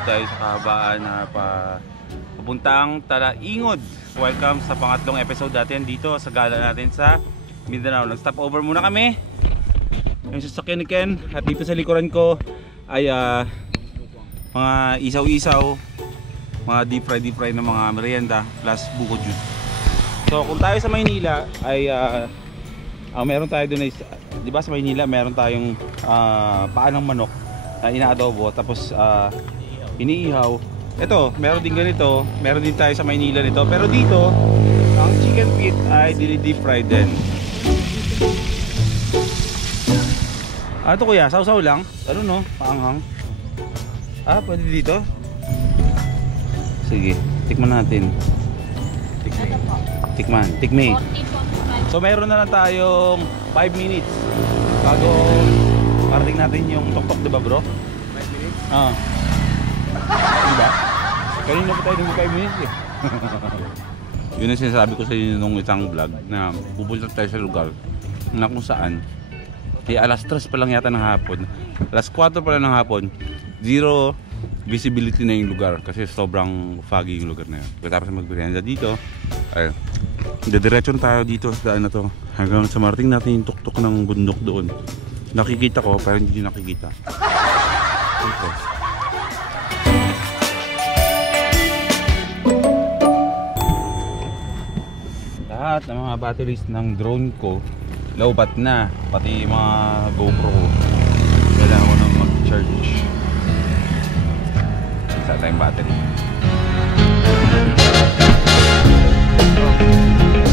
tayo sa kahabaan na papuntang Talaingod. Welcome sa pangatlong episode natin dito sa gala natin sa Mindanao. Nag-stop over muna kami yung sasakyan ni Ken, at dito sa likuran ko ay mga isaw-isaw, mga deep fry na mga merienda plus buko juice. So kung tayo sa Maynila ay meron tayo doon, di ba sa Maynila meron tayong paa ng manok na inaadobo tapos iniihaw. Ito, meron din ganito, meron din tayo sa Maynila nito, pero dito ang chicken feet ay deep fried din. Ito kuya, sausaw lang. Ano no? Paanghang. Pwede dito? Sige, tikman natin. Tikme. So meron na lang tayong 5 minutes bago parating natin yung tok-tok, diba bro? 5 minutes? Diba? Kanina pa tayo ng 5 minutes eh. Yun ang sinasabi ko sa inyo nung isang vlog na pupunta tayo sa lugar na kung saan alas 3 pa lang yata ng hapon, alas 4 pa lang ng hapon, zero visibility na yung lugar kasi sobrang foggy yung lugar na yun. Tapos magbiryanda dito ay didiretso tayo dito sa daan na to hanggang sa marating natin yung tuktok ng bundok doon. Nakikita ko pero hindi nakikita. Okay. Lahat ng mga batteries ng drone ko lowbat na, pati mga GoPro ko kailangan ko nang mag-charge. Isa tayong battery.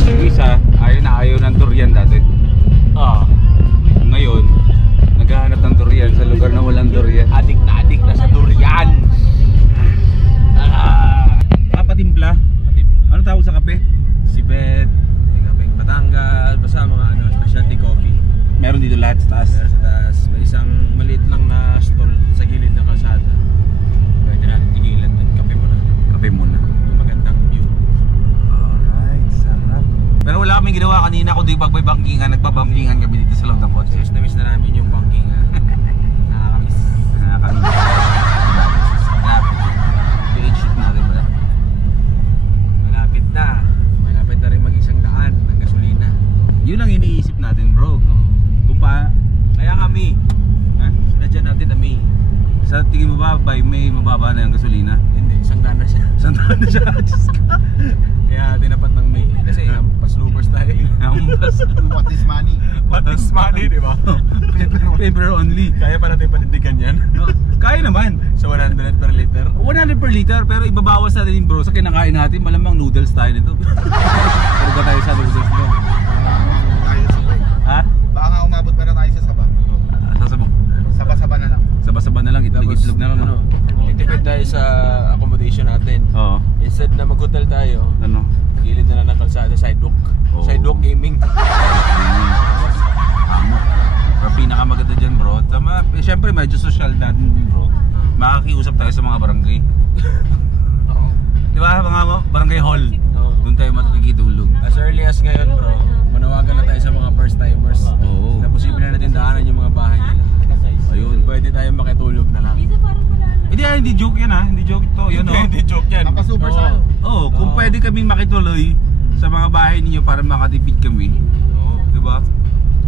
Yung isa ayaw ng durian dati. Ngayon naghahanap ng durian sa lugar na walang durian. Adik na sa durian. Patimpla. Ano tawag sa kape? Sibet, kapeng Batangas, basta mga specialty coffee. Meron dito lahat sa taas. Meron sa taas. May isang maliit lang na stall sa gilid ng kalsada. Pwede natin tigilan doon. Kape muna. Magandang view. Alright, sarap. Pero wala kaming ginawa kanina kundi pagbabangkingan. Nagpabangkingan kami dito sa loob ng kotse. Na-miss na namin yung bangkingan. Nakakamiss. PH sheet natin pala. Malapit na rin mag-isang daan ng gasolina. Yun ang iniisip natin bro. Kung kaya kami sinadya natin na May. Sa tingin mo ba by May mababa na yung gasolina? Hindi, isang daan na siya. Kaya tinapat ng May. Kasi pas-loopers tayo. What is money? What is money, di ba? Paper only. Kaya pa natin panindigan yan. Kaya naman. So 100 per liter. 100 per liter, pero ibabawas natin bro sa kinakain natin. Malamang noodles tayo nito. Pagka tayo sa noodles bro. Ha? Baka nga umabot pa na tayo sa Saba. Sasabok. Saba-saba na lang. Saba-saba na lang, itlog na lang. Itipid tayo sa accommodation natin. Oo. Instead na mag-hotel tayo, gilid na lang ng kalsada, sidewalk. Sidewalk gaming. Pero pinakamaganda dyan bro. Siyempre medyo social natin bro. Makakiusap tayo sa mga barangay. Di ba mga barangay hall? Doon tayo makikitulog. As early as ngayon bro, manawagan na tayo sa mga first timers. Oo. Na posible na natin daanan yung mga bahay nila. Ayun. Pwede tayo makitulog na lang. Hindi joke yan ha. Hindi joke to. Yun Hindi joke yan. Napasuper siya. Kung pwede kaming makituloy sa mga bahay ninyo para makatipid kami. Diba?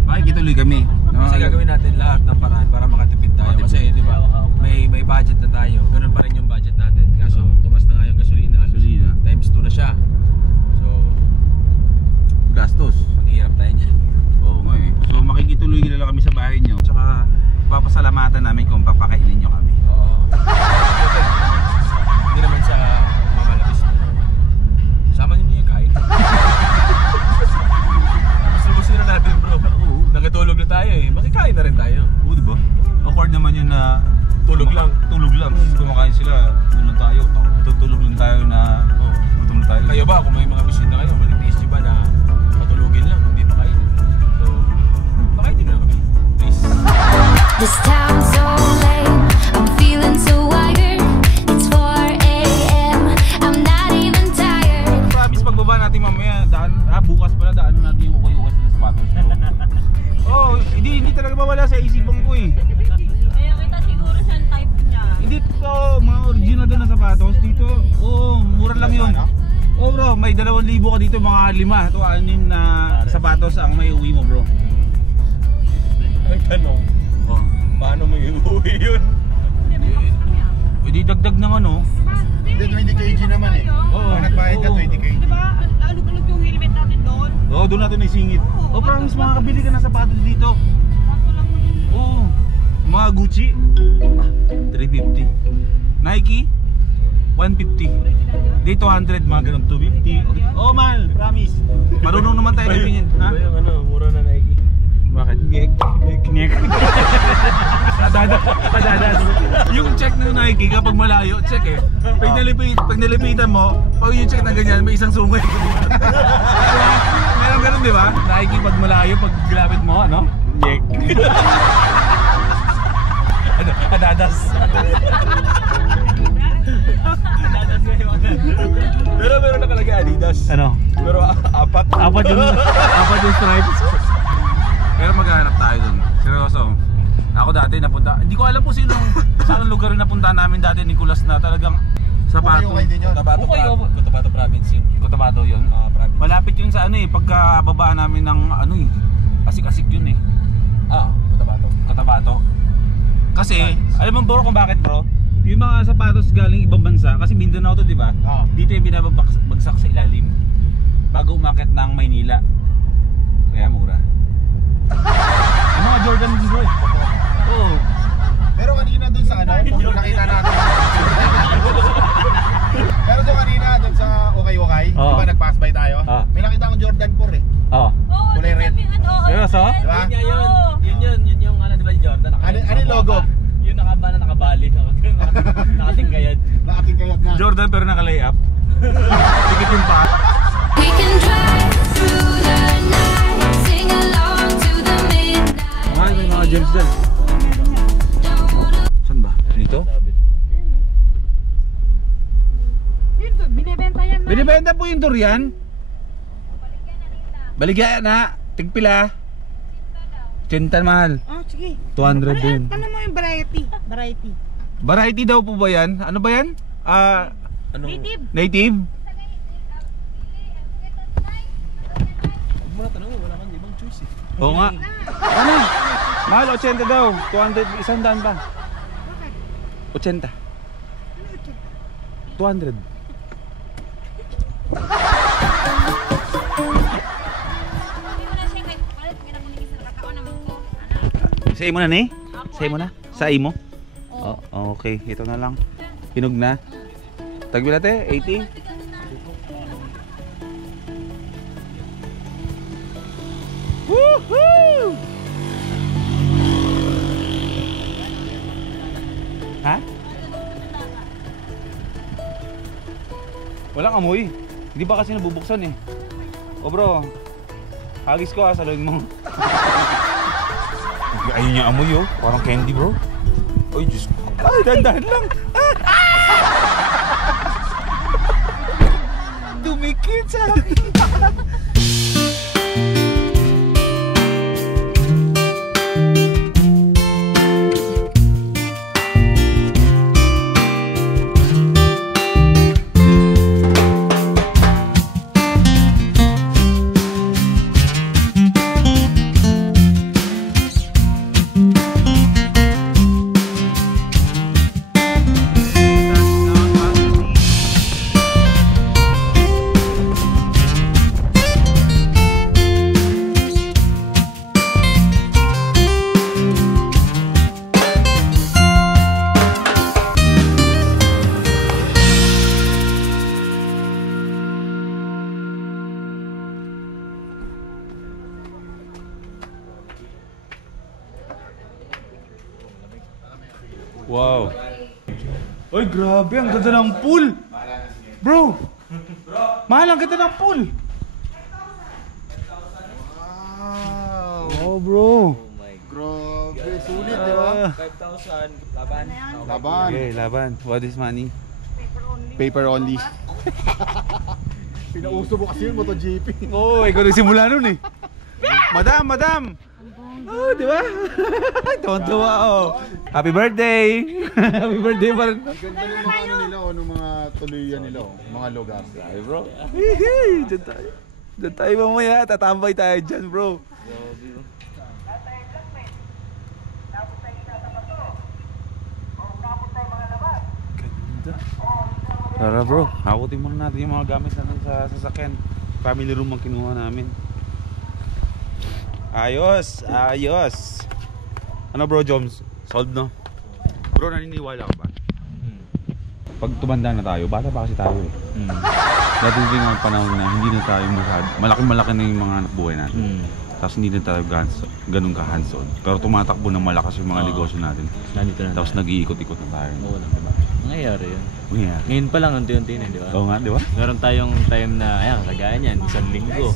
Makikituloy kami. Kasi gagawin natin lahat ng paraan para makatipid tayo. Kasi di ba may budget na tayo. Ganun pa rin yung budget natin. Kaso tumas na nga yung gasolina. Times 2 na siya. So gastos. Maghihirap tayo niyan. Oo nga eh. So makikituloy na lang kami sa bahay nyo. Tsaka papasalamatan namin kung papakainin nyo kami. Oo. Hindi naman sa mamalabis na. Sama niyo yung kain. Mas na natin bro. Nakitulog na tayo eh. Makikain na rin tayo. Oo diba? Awkward naman yun na tulog lang. Kumakain sila. Doon lang tayo. Tutulog lang tayo na gutom lang tayo. Kayo ba kung may mga bisita kayo, manitiis nyo ba na matulugin lang? Hindi pa kayo. So, pakainin na kami. Please. This town's so lame, I'm feeling so wired. It's 4 AM, I'm not even tired. Promise pagbaba natin mamaya, bukas pala daanan natin yung ukay-ukas na sapatos. Hindi talaga mawala sa isipan ko eh. Kaya kita siguro siya type niya. Hindi to, mga original sapatos dito. Oh, mura lang yun. Oh bro, may 2,000 ka dito, mga 5 to 6 na sapatos ang may uwi mo bro. Ang tanong, Oh. paano mo iuwi yun? Pwede dagdag ng ano. Hindi, 20 kg naman eh. Oo. Pag nagbayad ka, 20 kg. Di ba? Alog-alog yung helmet natin doon. Oo, doon natin isingit. Oh, promise makakabili ka ng sapatos dito. Kaso lang naman. Oo. Mga Gucci 350. Nike 150. Di 200, mga ganun 250. Okay. Oh, mahal, promise. Marunong naman tayo tingin, ha? Yung ano, mura na Nike. Bakit? Ngek. Kadadas. Yung check ng Nike kapag malayo, check eh. Pag nilipitan mo, pag yung check na ganyan, may isang sungay. Meron ganun, di ba? Nike pag malayo, pag gilapit mo, ano? Ngek. Kadadas. Pero meron nakalagay Adidas. Ano? Pero apat. Apat yung stripes. Pero maghanap tayo dun. Seryoso. Ako dati napunta. Hindi ko alam po saan lugar yung napunta namin dati, Nicolas, na talagang sapato. Okay din yun. Cotabato province yun. Cotabato yun. Province. Malapit yun sa ano eh, pagka baba namin ng ano eh. Asik-asik yun eh. Cotabato. Kasi, alam mo bro kung bakit bro? Yung mga sapatos galing ibang bansa, kasi Mindanao to, di ba? Oo. Dito yung binabagsak sa ilalim bago umakyat ng Maynila. Kaya mura. Yung mga Jordan din bro. Oo. Pero kanina dun sa ano, kung nakita natin. Pero dun kanina, dun sa Okay. Oo. Di ba nag-pass by tayo? Oo. May nakita akong Jordan 4 eh. Oo. Oo, Kulay red. Seryoso? Di ba? Yun yung ano, di ba Jordan? Ano yung logo? Yung nakabali. Nakatingkayad. Nakatingkayad na. Jordan pero naka-layup. Tikit yung pa. We can drive through the night, sing along to the midnight. Ay, may mga gems dyan. Saan ba? Dito? Yun doon, binibenta yan. Binibenta po yung durian. Baligyan na. Tigpila. 80 mahal. Oh, sige. 200 din. Ano mo yung variety? Variety daw po ba yan? Ano ba yan? Native. Native? Huwag mo na tanong, wala kang ibang choice eh. Oo nga. Ano? Mahal, 80 daw. 200, 100 pa. 80. 200. Sa imo na ni? Sa imo na? Sa imo? Oh, okay. Ito na lang. Hinog na. Tagbila te, 80. Woohoo! Ha? Walang amoy. Hindi ba kasi nabubuksan eh. O bro, hagis ko ha, saluhin mo. Ayun yung amoy oh, parang candy bro. Ay Diyos ko. Ay, dahan lang. Dumikit sa akin. Wow. Oy, grabe, ang ganda ng pool. Bro. Mahal, ang ganda ng pool. Wow. Oh, bro. Grabe, sulit, di ba? 5,000, laban. Laban. Okay, laban. What is money? Paper only. Pinauso mo kasi yung MotoGP. Oh, ikaw nagsimula nun eh. Madam, madam. Oh, di ba? Tuwa oh. Happy birthday! Happy birthday pa rin. Ang ganda ng mga ano nila, oh, ng mga tuluyan nila, oh, mga lugar. Ay bro. Diyan tayo. Diyan tayo mamaya. Tatambay tayo dyan bro. Ganda. Tara bro, hakutin muna natin yung mga gamit natin sa sasakyan. Family room ang kinuha namin. Ayos, ayos. Ano bro Joms? Solved no? Bro, naniniwala ka ba? Pag tumanda na tayo, bata pa kasi tayo eh. Dadating ang panahon na hindi na tayo malaki-malaki na yung mga anak buhay natin. Tapos hindi na tayo ganun ka hands-on. Pero tumatakbo ng malakas yung mga negosyo natin. Nandito na. Tapos nag-iikot-ikot na tayo. Oo lang, diba? Nangyayari yun. Mangyayari. Ngayon pa lang, unti-unti na, di ba? Oo nga, di ba? Meron tayong time na, ayan, kagaya niyan, 1 linggo.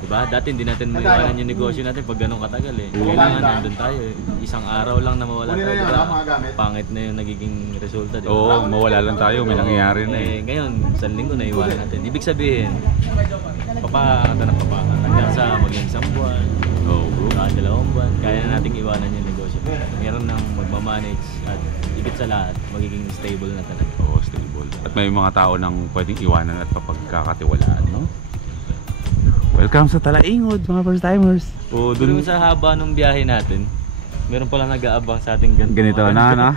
Diba? Dati hindi natin maiwanan yung negosyo natin pag ganun katagal eh. Kailangan nandun tayo. Isang araw lang na mawala tayo. Diba? Pangit na yung nagiging resulta. Diba? Oo, mawala lang tayo. May nangyayari na eh. Ngayon, 1 linggo na iwanan natin. Ibig sabihin, papakakata ng papakakata. Hanggang sa maging 1 buwan. Oo bro. 2 buwan. Kaya na nating iwanan yung negosyo. Meron nang magmamanage at higit sa lahat, magiging stable na talaga. Oo, stable. At may mga tao nang pwedeng iwanan at papagkakatiwalaan, no? Welcome sa Talaingod, mga first timers. O Dun sa haba ng biyahe natin, meron pala nag-aabang sa ating ganito na.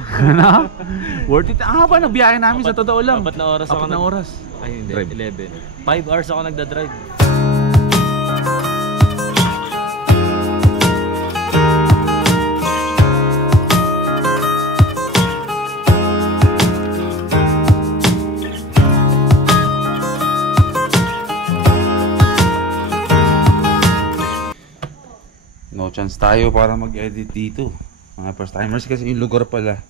Worth it. Ang haba ng biyahe namin sa totoo lang. 4 na oras ako. 4 na oras. Ay hindi, Drive. 11. 5 hours ako nagda-drive. No chance tayo para mag-edit dito. Mga first timers kasi yung lugar pala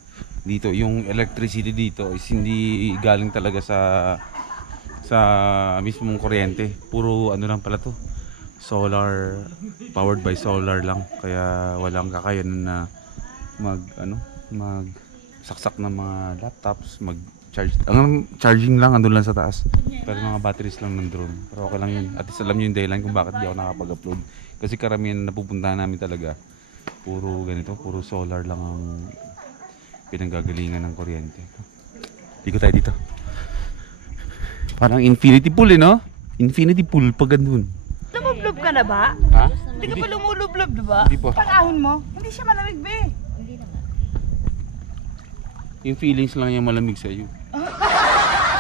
dito, yung electricity dito is hindi galing talaga sa mismong kuryente. Puro ano lang pala to. Solar, powered by solar lang. Kaya walang kakayanan na mag saksak ng mga laptops, mag-charge. Ang charging lang andun lang sa taas. Pero mga batteries lang ng drone. Pero okay lang yun. At least alam nyo yung dahilan kung bakit di ako nakapag-upload. Kasi karamihan na napupuntahan namin talaga puro ganito, puro solar lang ang pinanggagalingan ng kuryente. Dito tayo dito. Parang infinity pool eh, no? Infinity pool pag ganun. Lumublob ka na ba? Ha? Hindi ka pa lumulublob, di ba? Hindi pa. Pag-ahon mo, hindi siya malamig, be. Yung feelings lang yung malamig sa iyo.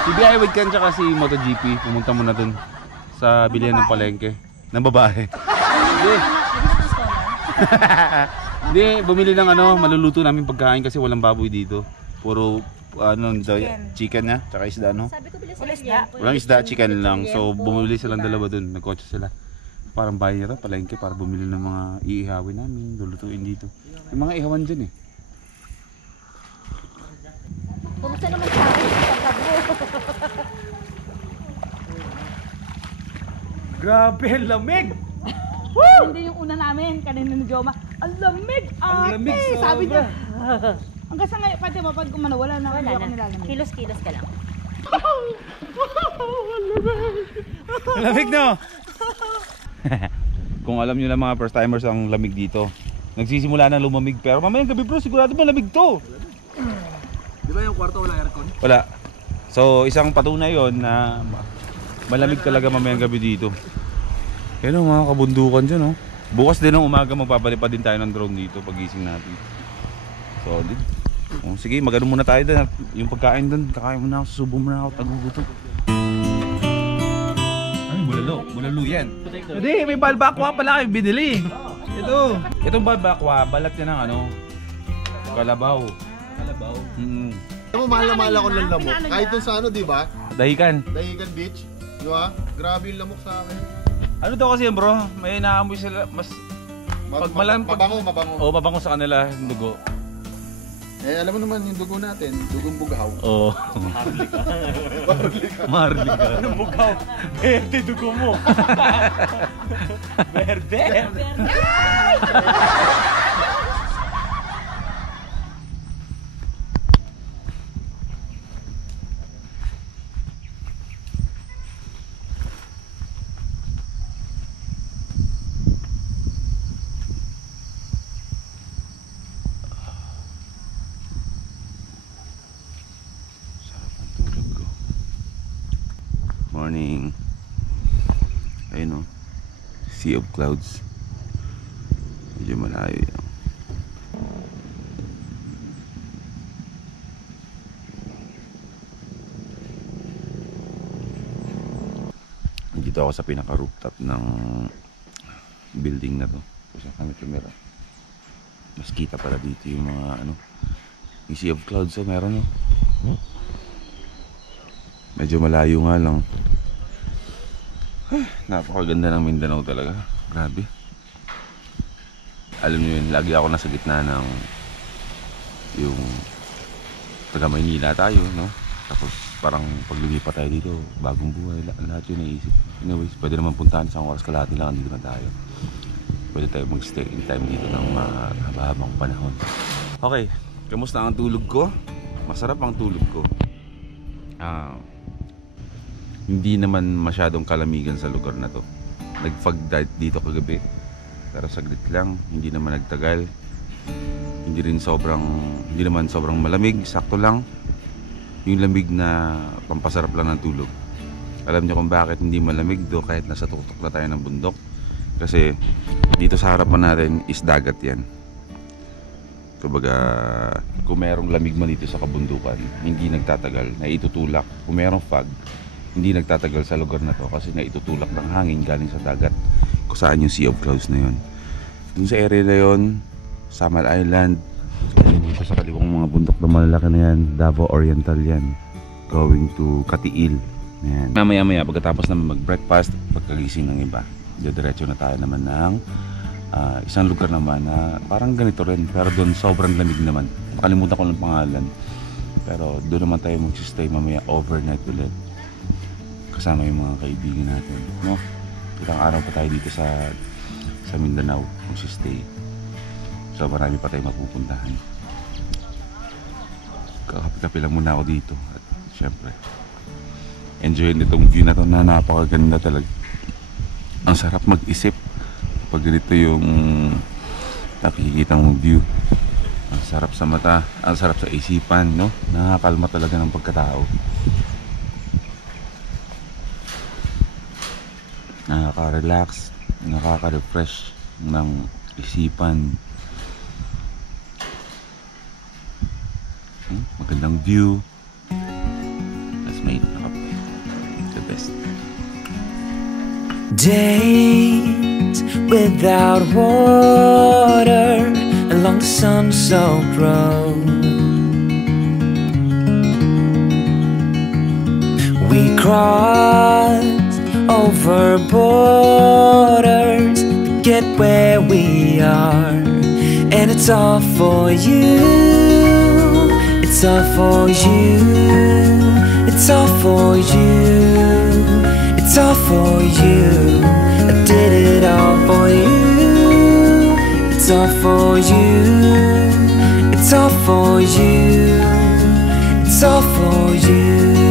Si BI Wagkan tsaka si MotoGP, pumunta muna dun sa bilihan ng palengke. Ng babae. Hindi. Hindi, bumili ng maluluto namin pagkain kasi walang baboy dito. Puro chicken na, tsaka isda, no? Wala isda. Walang isda, chicken lang. So bumili silang dalawa dun, nagkotse sila. Parang bahay nila, palengke, para bumili ng mga iihawin namin, lulutuin dito. Yung mga ihawan dyan eh. Kumusta naman sa akin sa kabo? Grabe, lamig! Hindi yung una namin, kanina ni Joma. Ang lamig, ate! lamig, sobra. Sabi niya. Hanggang sa ngayon, pati mapag umano, wala na. Wala Hindi ako na. nilalamig. Kilos-kilos ka lang. Lamig no? Kung alam nyo na mga first timers ang lamig dito, nagsisimula na lumamig pero mamayang gabi bro sigurado malamig to. Di ba yung kwarto wala aircon? Wala. So isang patunay yon na malamig talaga mamayang gabi dito. Yan o mga kabundukan dyan oh. Bukas din ng umaga magpapalipad din tayo ng drone dito pagising natin. Solid. Oh, sige magano muna tayo doon. Yung pagkain doon kakain muna ako, susubo muna ako, tagugutom. Bulalo yan. Hindi, may balbakwa pala kayo binili. Ito. Itong balbakwa, balat yan ng kalabaw. Kalabaw? Alam mo, mahal na mahal ako ng lamok. Kahit dun sa di ba? Dahikan. Dahigan Beach. Di ba? Grabe yung lamok sa akin. Ano daw kasi yan bro? May naamoy sila, mas Mabango. mabango sa kanila yung dugo. Eh, alam mo naman yung dugo natin, dugong bughaw. Oo. Marli ka. Anong bugaw? Berde dugo mo. Berde. Morning. Ayun o. Sea of clouds. Medyo malayo yan. Dito ako sa pinaka rooftop ng building na to. Kung saan kami tumira. Mas kita pala dito yung mga ano, yung sea of clouds. So meron o. Medyo malayo nga lang. Napakaganda ng Mindanao talaga. Grabe. Alam niyo yun, lagi ako nasa gitna ng yung taga Maynila tayo, no? Tapos parang pag lumipat tayo dito, bagong buhay, lahat yun naisip. Anyways, pwede naman puntahan isang oras kalahati lang, dito na tayo. Pwede tayo mag-stay in time dito ng haba-habang panahon. Okay, kamusta ang tulog ko? Masarap ang tulog ko. Hindi naman masyadong kalamigan sa lugar na to. Nag-fog dito kagabi, pero saglit lang, hindi naman nagtagal. Hindi naman sobrang malamig, sakto lang. Yung lamig na pampasarap lang ng tulog. Alam niyo kung bakit hindi malamig do kahit nasa tuktok na tayo ng bundok? Kasi dito sa harapan natin is dagat yan. Kumbaga, kung merong lamig man dito sa kabundukan, hindi nagtatagal, naitutulak. Kung merong fog, hindi nagtatagal sa lugar na to kasi naitutulak ng hangin galing sa dagat. Kung saan yung Sea of Clouds na yun. Dun sa area na yun, Samal Island, dito sa kaliwang mga bundok na malalaki na yan, Davao Oriental yan, going to Katiil. Ayan. Mamaya pagkatapos naman mag-breakfast, pagkagising ng iba, diretso na tayo naman ng isang lugar naman na parang ganito rin, pero doon sobrang lamig naman. Nakalimutan ko ng pangalan, pero doon naman tayo mag-stay mamaya overnight ulit kasama yung mga kaibigan natin, no? Ilang araw pa tayo dito sa Mindanao mag-stay, so marami pa tayo mapupuntahan. Kakapi-kapi lang muna ako dito at syempre enjoy nitong view na to na napakaganda talaga. Ang sarap mag-isip pag ganito yung nakikita mong view. Ang sarap sa mata, ang sarap sa isipan, no? Nakakalma talaga ng pagkatao. Nakaka-relax, nakaka-refresh ng isipan. Magandang view. Let's make it the best. Days without water along the sun-soaked road. We crossed over borders to get where we are, and it's all for you. It's all for you. It's all for you. It's all for you. I did it all for you. It's all for you. It's all for you. It's all for you.